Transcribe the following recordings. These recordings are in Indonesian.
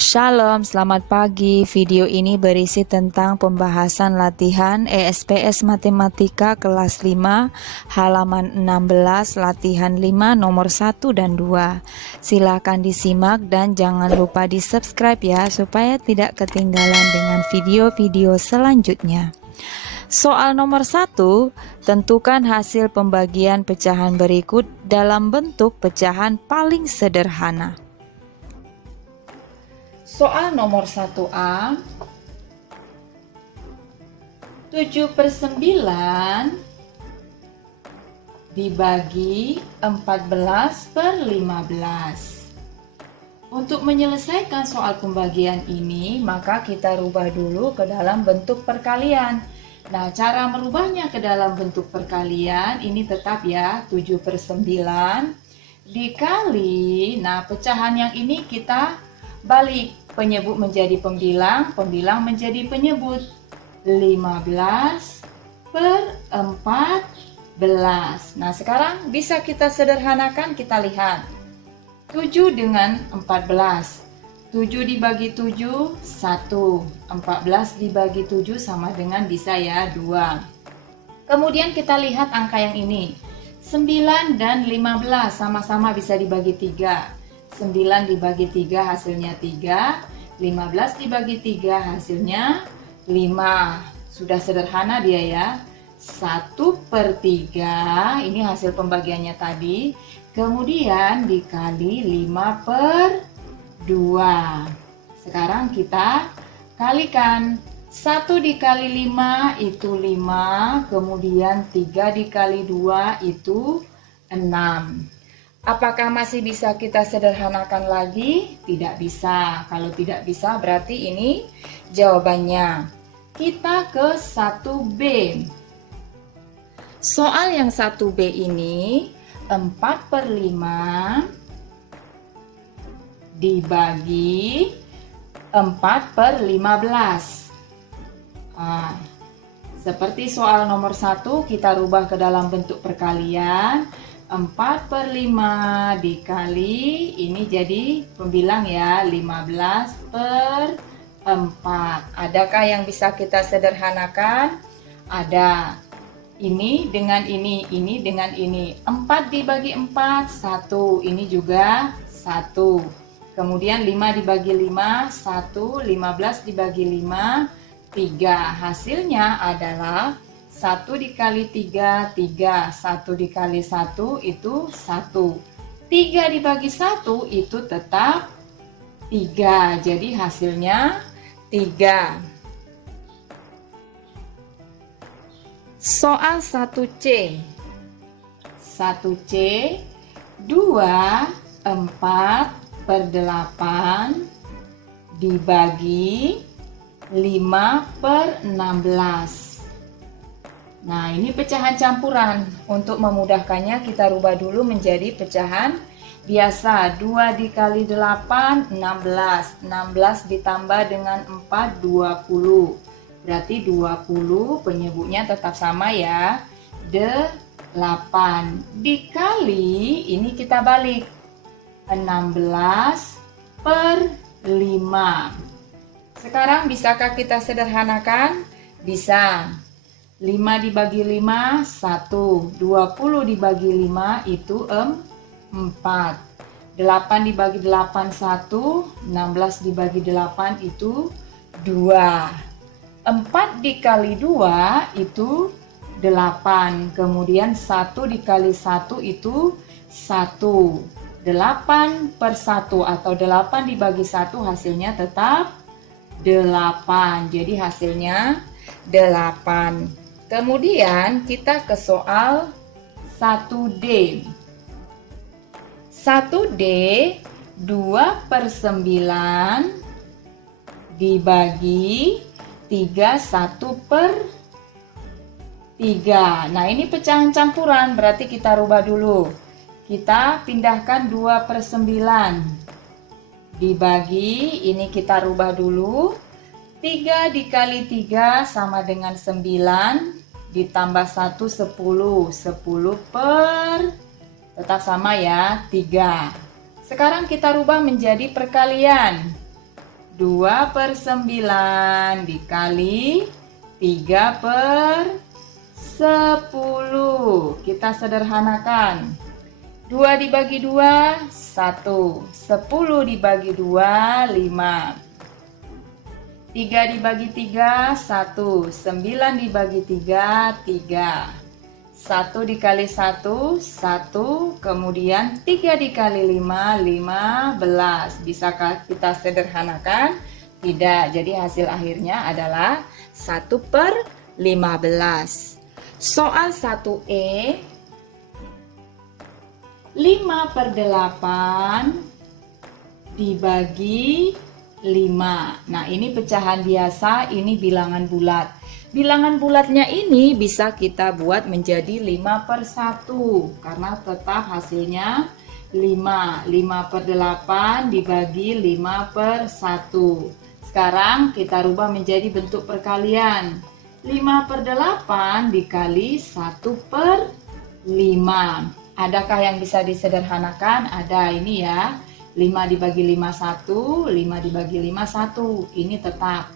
Shalom, selamat pagi. Video ini berisi tentang pembahasan latihan ESPS Matematika kelas 5 halaman 16 latihan 5 nomor 1 dan 2. Silakan disimak dan jangan lupa di subscribe ya supaya tidak ketinggalan dengan video-video selanjutnya. Soal nomor 1, tentukan hasil pembagian pecahan berikut dalam bentuk pecahan paling sederhana. Soal nomor 1A, 7/9 dibagi 14/15. Untuk menyelesaikan soal pembagian ini, maka kita rubah dulu ke dalam bentuk perkalian. Nah, cara merubahnya ke dalam bentuk perkalian, ini tetap ya, 7/9 dikali, nah pecahan yang ini kita balik, penyebut menjadi pembilang, pembilang menjadi penyebut. 15/14. Nah, sekarang bisa kita sederhanakan, kita lihat. 7 dengan 14. 7 dibagi 7, 1. 14 dibagi 7 sama dengan bisa ya, 2. Kemudian kita lihat angka yang ini. 9 dan 15 sama-sama bisa dibagi 3. 9 dibagi 3 hasilnya 3, 15 dibagi 3 hasilnya 5. Sudah sederhana dia ya. 1/3, ini hasil pembagiannya tadi. Kemudian dikali 5/2. Sekarang kita kalikan. 1 dikali 5 itu 5, kemudian 3 dikali 2 itu 6. Apakah masih bisa kita sederhanakan lagi? Tidak bisa. Kalau tidak bisa berarti ini jawabannya. Kita ke 1B. Soal yang 1B ini 4/5 dibagi 4/15. Nah, seperti soal nomor 1 kita rubah ke dalam bentuk perkalian. 4/5 dikali, ini jadi pembilang ya, 15/4. Adakah yang bisa kita sederhanakan? Ada. Ini dengan ini dengan ini. 4 dibagi 4, 1. Ini juga 1. Kemudian 5 dibagi 5, 1. 15 dibagi 5, 3. Hasilnya adalah 1 dikali 3, 3. 1 dikali 1 itu 1. 3 dibagi 1 itu tetap 3. Jadi hasilnya 3. Soal 1C. 1C 2/4/8 dibagi 5/16. Nah, ini pecahan campuran. Untuk memudahkannya kita rubah dulu menjadi pecahan biasa. 2 dikali 8, 16. 16 ditambah dengan 4, 20. Berarti 20, penyebutnya tetap sama ya. 8. Dikali, ini kita balik. 16/5. Sekarang bisakah kita sederhanakan? Bisa. 5 dibagi 5, 1. 20 dibagi 5 itu 4. 8 dibagi 8, 1. 16 dibagi 8 itu 2. 4 dikali 2 itu 8. Kemudian 1 dikali 1 itu 1. 8/1 atau 8 dibagi 1 hasilnya tetap 8. Jadi hasilnya 8. Kemudian kita ke soal 1D. 1D 2/9 dibagi 3, 1/3. Nah, ini pecahan campuran, berarti kita rubah dulu. Kita pindahkan 2/9 dibagi, ini kita rubah dulu. 3 dikali 3 sama dengan 9, ditambah 1, 10. 10 per, tetap sama ya, 3. Sekarang kita rubah menjadi perkalian. 2 per 9 dikali 3 per 10. Kita sederhanakan. 2 dibagi 2, 1. 10 dibagi 2, 5. 3 dibagi 3, 1. 9 dibagi 3, 3. 1 dikali 1, 1. Kemudian 3 dikali 5, 15. Bisakah kita sederhanakan? Tidak. Jadi hasil akhirnya adalah 1 per 15. Soal 1E, 5 per 8 dibagi 5. Nah, ini pecahan biasa, ini bilangan bulat. Bilangan bulatnya ini bisa kita buat menjadi 5 per 1, karena tetap hasilnya 5. 5 per 8 dibagi 5 per 1. Sekarang kita rubah menjadi bentuk perkalian. 5 per 8 dikali 1 per 5. Adakah yang bisa disederhanakan? Ada, ini ya. 5 dibagi 5, 1. 5 dibagi 5, 1. Ini tetap.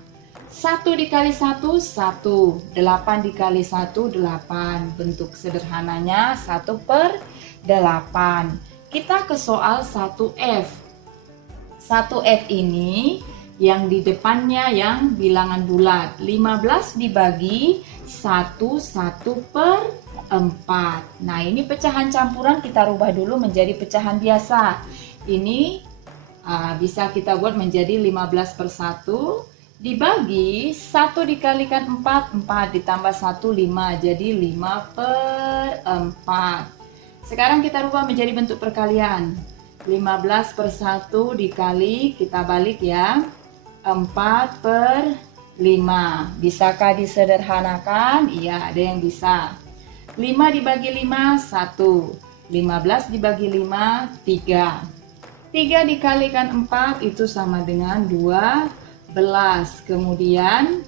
1 dikali 1, 1. 8 dikali 1, 8. Bentuk sederhananya 1 per 8. Kita ke soal 1F. 1F ini yang di depannya yang bilangan bulat. 15 dibagi 1, 1 per 4. Nah, ini pecahan campuran kita rubah dulu menjadi pecahan biasa. Ini bisa kita buat menjadi 15 per 1 dibagi 1 dikalikan 4, 4 ditambah 1, 5. Jadi 5 per 4. Sekarang kita rubah menjadi bentuk perkalian. 15 per 1 dikali, kita balik ya, 4 per 5. Bisakah disederhanakan? Iya, ada yang bisa. 5 dibagi 5, 1. 15 dibagi 5, 3. 3 dikalikan 4 itu sama dengan 12. Kemudian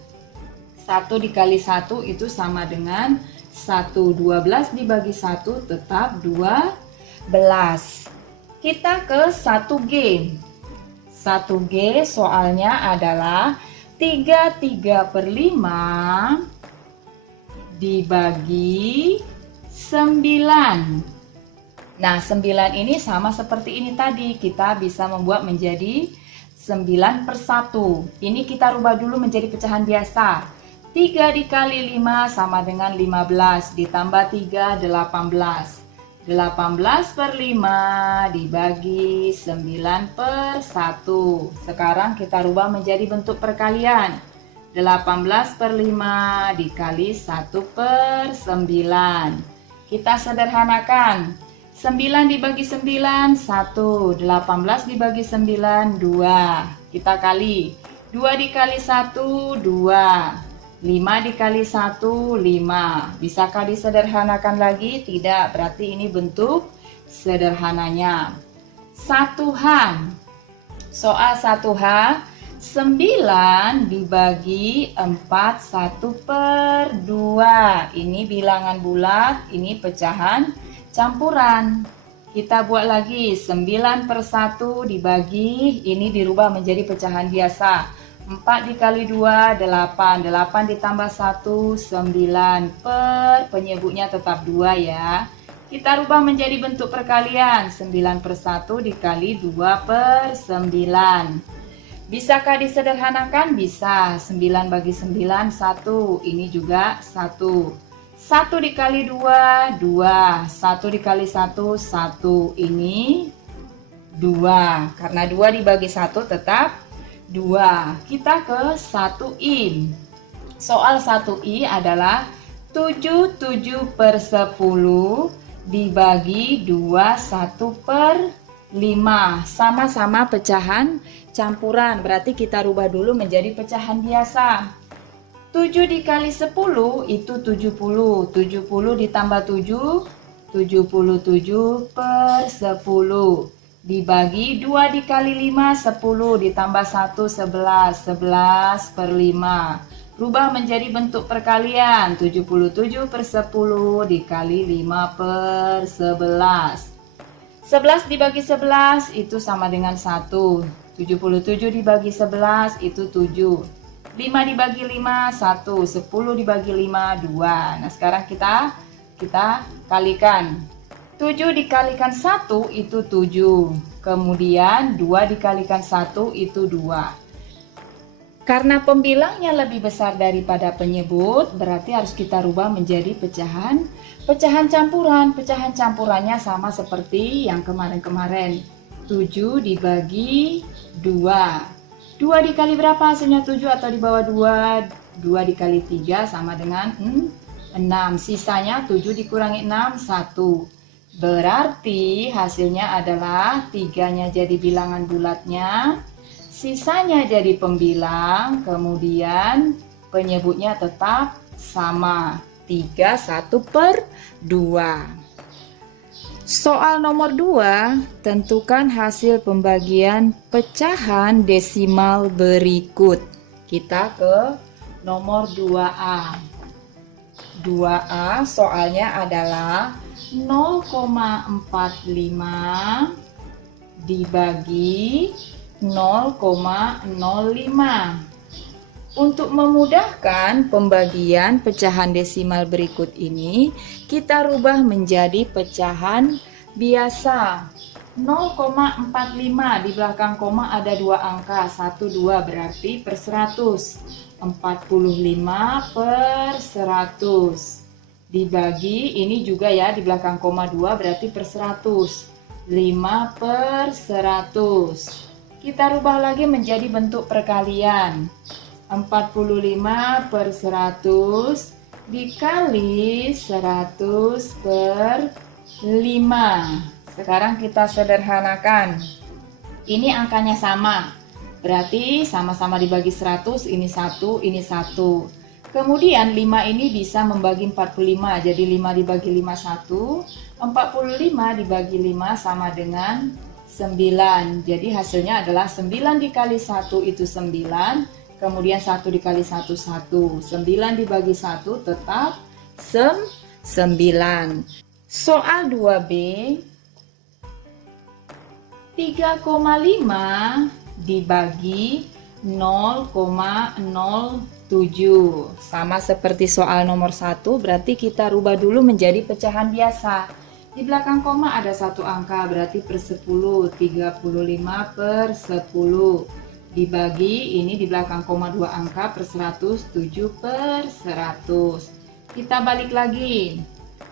1 dikali 1 itu sama dengan 1. 12 dibagi 1 tetap 12. Kita ke 1G. 1G soalnya adalah 3 per 5 dibagi 9. Nah, 9 ini sama seperti ini tadi. Kita bisa membuat menjadi 9 per 1. Ini kita rubah dulu menjadi pecahan biasa. 3 dikali 5 sama dengan 15. Ditambah 3, 18. 18 per 5 dibagi 9 per 1. Sekarang kita rubah menjadi bentuk perkalian. 18 per 5 dikali 1 per 9. Kita sederhanakan. 9 dibagi 9, 1. 18 dibagi 9, 2. Kita kali. 2 dikali 1, 2. 5 dikali 1, 5. Bisakah disederhanakan lagi? Tidak, berarti ini bentuk sederhananya. 1H. Soal 1H, 9 dibagi 4, 1 per 2. Ini bilangan bulat, ini pecahan campuran. Kita buat lagi, 9 per 1 dibagi, ini dirubah menjadi pecahan biasa. 4 dikali 2, 8. 8 ditambah 1, 9. Per penyebutnya tetap 2 ya. Kita rubah menjadi bentuk perkalian. 9 per 1 dikali 2 per 9. Bisakah disederhanakan? Bisa. 9 bagi 9, 1. Ini juga 1. 1 dikali 2, 2. 1 dikali 1, 1. Ini 2. Karena 2 dibagi 1 tetap 2. Kita ke 1I. Soal 1I adalah 7 per 10 dibagi 2, 1 per 5. Sama-sama pecahan campuran. Berarti kita rubah dulu menjadi pecahan biasa. 7 dikali 10 itu 70. 70 ditambah 7, 77 per 10. Dibagi 2 dikali 5, 10 ditambah 1, 11. 11 per 5. Rubah menjadi bentuk perkalian. 77 per 10 dikali 5 per 11. 11 dibagi 11 itu sama dengan 1. 77 dibagi 11 itu 7. 5 dibagi 5 1, 10 dibagi 5 2. Nah, sekarang kita kalikan. 7 dikalikan 1 itu 7. Kemudian 2 dikalikan 1 itu 2. Karena pembilangnya lebih besar daripada penyebut, berarti harus kita rubah menjadi pecahan campuran. Pecahan campurannya sama seperti yang kemarin-kemarin. 7 dibagi 2. 2 dikali berapa hasilnya 7 atau di bawah 2? 2 dikali 3 sama dengan 6. Sisanya 7 dikurangi 6, 1. Berarti hasilnya adalah 3-nya jadi bilangan bulatnya, sisanya jadi pembilang, kemudian penyebutnya tetap sama. 3, 1/2. Soal nomor 2, tentukan hasil pembagian pecahan desimal berikut. Kita ke nomor 2A. 2A soalnya adalah 0,45 dibagi 0,05. Untuk memudahkan pembagian pecahan desimal berikut ini, kita rubah menjadi pecahan biasa. 0,45 di belakang koma ada 2 angka, 1, 2 berarti per 100. 45/100 dibagi, ini juga ya di belakang koma 2 berarti per 100. 5/100. Kita rubah lagi menjadi bentuk perkalian. 45/100 dikali 100/5. Sekarang kita sederhanakan. Ini angkanya sama, berarti sama-sama dibagi 100, ini 1, ini 1. Kemudian 5 ini bisa membagi 45, jadi 5 dibagi 5 1, 45 dibagi 5 sama dengan 9. Jadi hasilnya adalah 9 dikali 1 itu 9, kemudian 1 dikali 1 1. 9 dibagi 1 tetap 9. Soal 2B, 3,5 dibagi 0,07. Sama seperti soal nomor 1, berarti kita rubah dulu menjadi pecahan biasa. Di belakang koma ada 1 angka, berarti per 10. 35/10 dibagi, ini di belakang koma 2 angka per 100, 7/100. Kita balik lagi.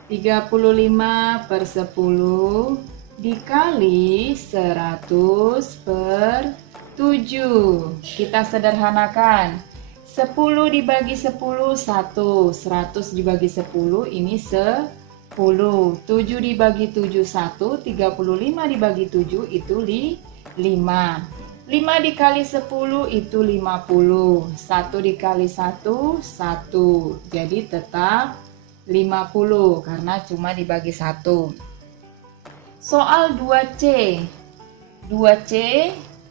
35/10 dikali 100/7. Kita sederhanakan. 10 dibagi 10 1, 100 dibagi 10 ini 10. 7 dibagi 7 1, 35 dibagi 7 itu 5. 5 dikali 10 itu 50. 1 dikali 1 1. Jadi tetap 50 karena cuma dibagi 1. Soal 2C.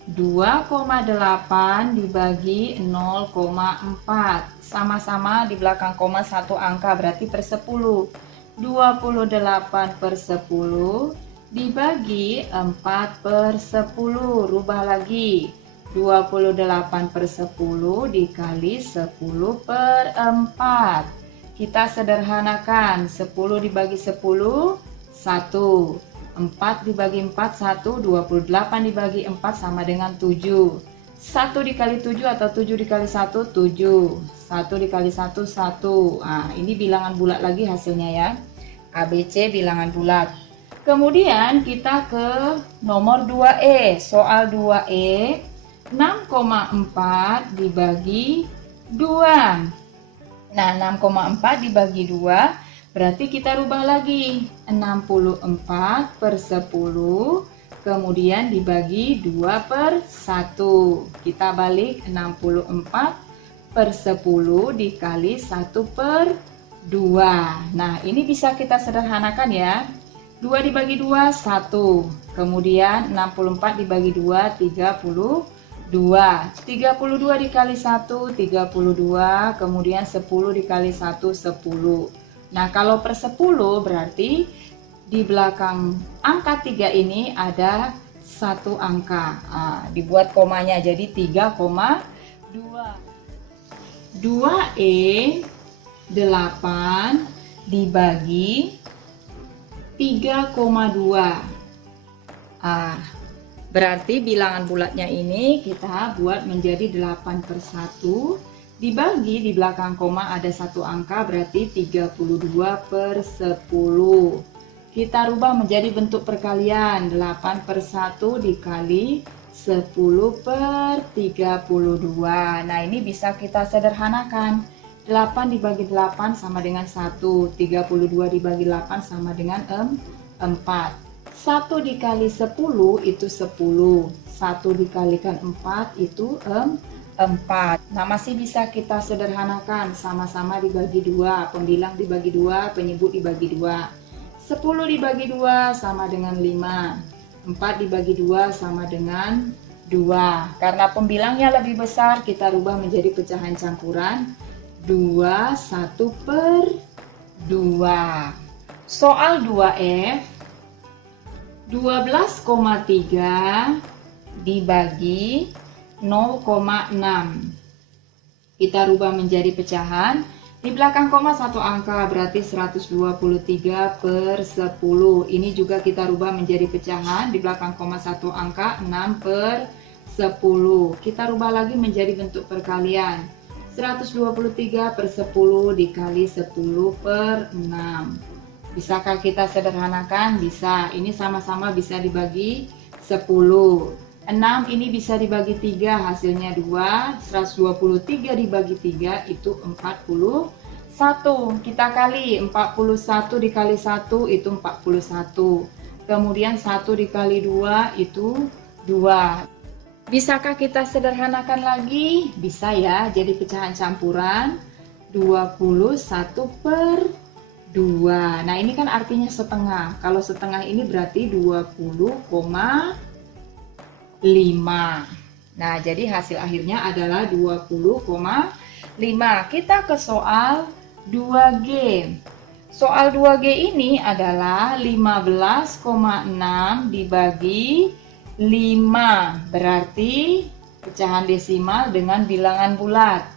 2,8 dibagi 0,4. Sama-sama di belakang koma 1 angka, berarti per 10. 28/10 dibagi 4/10. Rubah lagi. 28/10 dikali 10/4. Kita sederhanakan. 10 dibagi 10 1. 4 dibagi 4 1, 28 dibagi 4 sama dengan 7. 1 dikali 7 atau 7 dikali 1 7. 1 dikali 1 1. Nah, ini bilangan bulat lagi hasilnya ya. ABC bilangan bulat. Kemudian kita ke nomor 2E. Soal 2E, 6,4 dibagi 2. Nah, 6,4 dibagi 2 berarti kita rubah lagi. 64/10 kemudian dibagi 2/1. Kita balik. 64/10 dikali 1/2. Nah, ini bisa kita sederhanakan ya. 2 dibagi 2 1. Kemudian 64 dibagi 2 32. 32 dikali 1 32. Kemudian 10 dikali 1 10. Nah, kalau per 10 berarti di belakang angka 3 ini ada satu angka. Dibuat komanya jadi 3,2. 2E 8 dibagi 3,2. Berarti bilangan bulatnya ini kita buat menjadi 8/1 dibagi di belakang koma ada satu angka berarti 32/10. Kita rubah menjadi bentuk perkalian 8/1 dikali 10/32. Nah ini bisa kita sederhanakan. 8 dibagi 8 sama dengan 1. 32 dibagi 8 sama dengan 4. 1 dikali 10 itu 10. 1 dikalikan 4 itu 4. Nah masih bisa kita sederhanakan. Sama-sama dibagi 2. Pembilang dibagi 2, penyebut dibagi 2. 10 dibagi 2 sama dengan 5. 4 dibagi 2 sama dengan 2. Karena pembilangnya lebih besar, kita rubah menjadi pecahan campuran 2, 1/2. Soal 2F 12,3 dibagi 0,6. Kita rubah menjadi pecahan. Di belakang koma satu angka berarti 123/10. Ini juga kita rubah menjadi pecahan. Di belakang koma satu angka 6/10. Kita rubah lagi menjadi bentuk perkalian. 123/10 dikali 10/6. Bisakah kita sederhanakan? Bisa. Ini sama-sama bisa dibagi 10. 6 ini bisa dibagi 3, hasilnya 2. 123 dibagi 3 itu 41. Kita kali 41 dikali 1 itu 41. Kemudian 1 dikali 2 itu 2. Bisakah kita sederhanakan lagi? Bisa ya, jadi pecahan campuran 21/2. Nah ini kan artinya setengah. Kalau setengah ini berarti 20,5. Nah jadi hasil akhirnya adalah 20,5. Kita ke soal 2G. Soal 2G ini adalah 15,6 dibagi 5. Berarti pecahan desimal dengan bilangan bulat.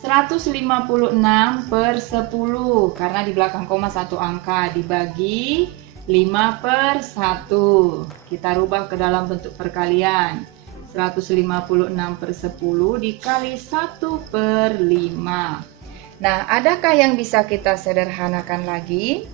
156/10 karena di belakang koma satu angka dibagi 5/1. Kita rubah ke dalam bentuk perkalian. 156/10 dikali 1/5. Nah, adakah yang bisa kita sederhanakan lagi?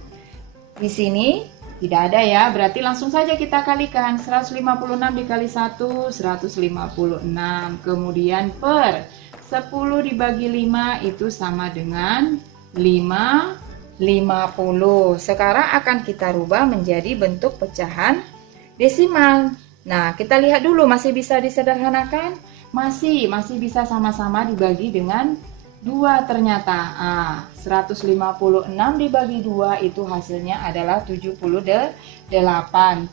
Di sini tidak ada ya, berarti langsung saja kita kalikan. 156 dikali 1, 156. Kemudian per 10 dibagi 5 itu sama dengan 50. Sekarang akan kita rubah menjadi bentuk pecahan desimal. Nah, kita lihat dulu masih bisa disederhanakan? Masih bisa sama-sama dibagi dengan 2 ternyata. 156 dibagi 2 itu hasilnya adalah 78.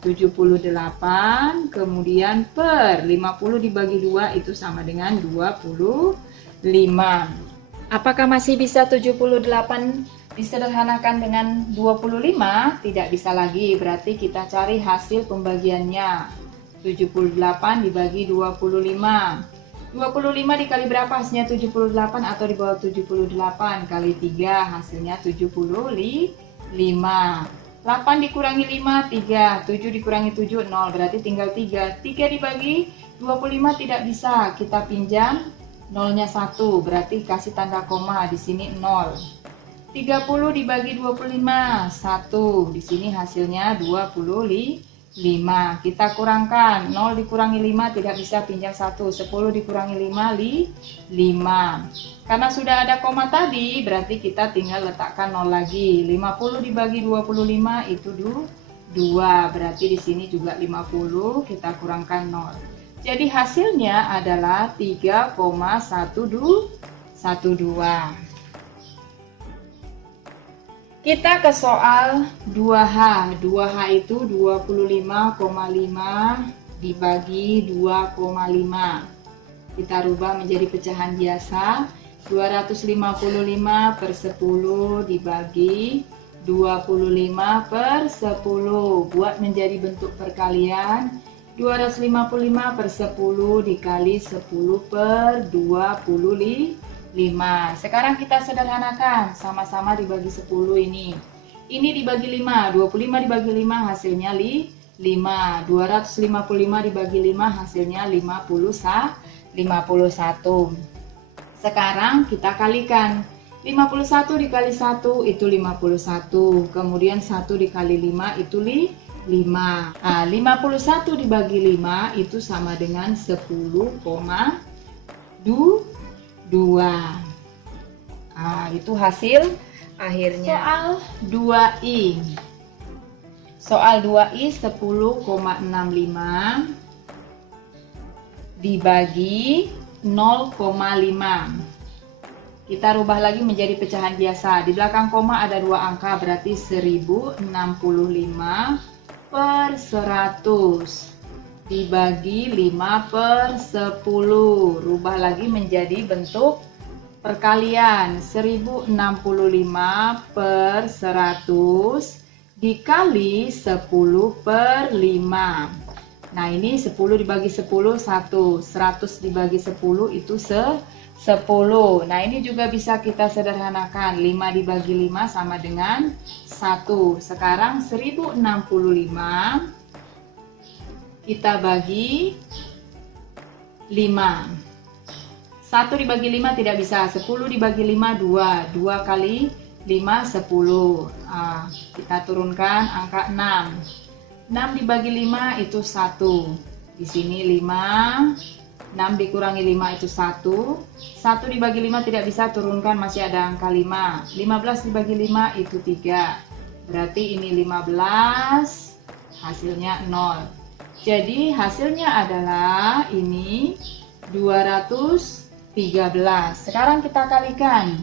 78 kemudian per 50 dibagi 2 itu sama dengan 25. Apakah masih bisa 78 disederhanakan dengan 25? Tidak bisa lagi, berarti kita cari hasil pembagiannya. 78 dibagi 25. 25 dikali berapa hasilnya 78 atau di bawah 78 kali 3 hasilnya 75. 8 dikurangi 5 3, 7 dikurangi 7 0 berarti tinggal 3. 3 dibagi 25 tidak bisa, kita pinjam nolnya 1 berarti kasih tanda koma di sini 0. 30 dibagi 25 1, di sini hasilnya 25. Kita kurangkan 0 dikurangi 5 tidak bisa, pinjam 1. 10 dikurangi 5 5. Karena sudah ada koma tadi berarti kita tinggal letakkan 0 lagi. 50 dibagi 25 itu 2, berarti di sini juga 50, kita kurangkan 0. Jadi hasilnya adalah 3,12. Kita ke soal 2H. 2H itu 25,5 dibagi 2,5. Kita rubah menjadi pecahan biasa. 255/10 dibagi 25 per 10. Buat menjadi bentuk perkalian. 255 per 10 dikali 10 per 25. Sekarang kita sederhanakan. Sama-sama dibagi 10 ini. Ini dibagi 5. 25 dibagi 5 hasilnya 5. 255 dibagi 5 hasilnya 51. Sekarang kita kalikan. 51 dikali 1 itu 51. Kemudian 1 dikali 5 itu 5. Nah, 51 dibagi 5 itu sama dengan 10,2. Nah, itu hasil akhirnya. Soal 2i. Soal 2i 10,65 dibagi 0,5. Kita rubah lagi menjadi pecahan biasa. Di belakang koma ada 2 angka, berarti 1065 per 100 dibagi 5 per 10. Rubah lagi menjadi bentuk perkalian. 1065 per 100 dikali 10 per 5. Nah, ini 10 dibagi 10, 1. 100 dibagi 10 itu 10. Nah, ini juga bisa kita sederhanakan. 5 dibagi 5 sama dengan 1. Sekarang 1065 kita bagi 5. 1 dibagi 5 tidak bisa. 10 dibagi 5, 2. 2 kali 5, 10. Nah, kita turunkan angka 6. 6 dibagi 5 itu 1. Di sini 5. 6 dikurangi 5 itu 1. 1 dibagi 5 tidak bisa, turunkan, masih ada angka 5. 15 dibagi 5 itu 3. Berarti ini 15, hasilnya 0. Jadi hasilnya adalah ini 213. Sekarang kita kalikan.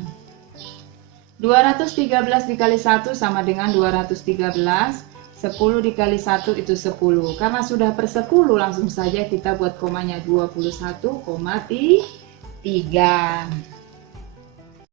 213 dikali 1 sama dengan 213. 10 dikali 1 itu 10. Karena sudah per 10, langsung saja kita buat komanya 21,3.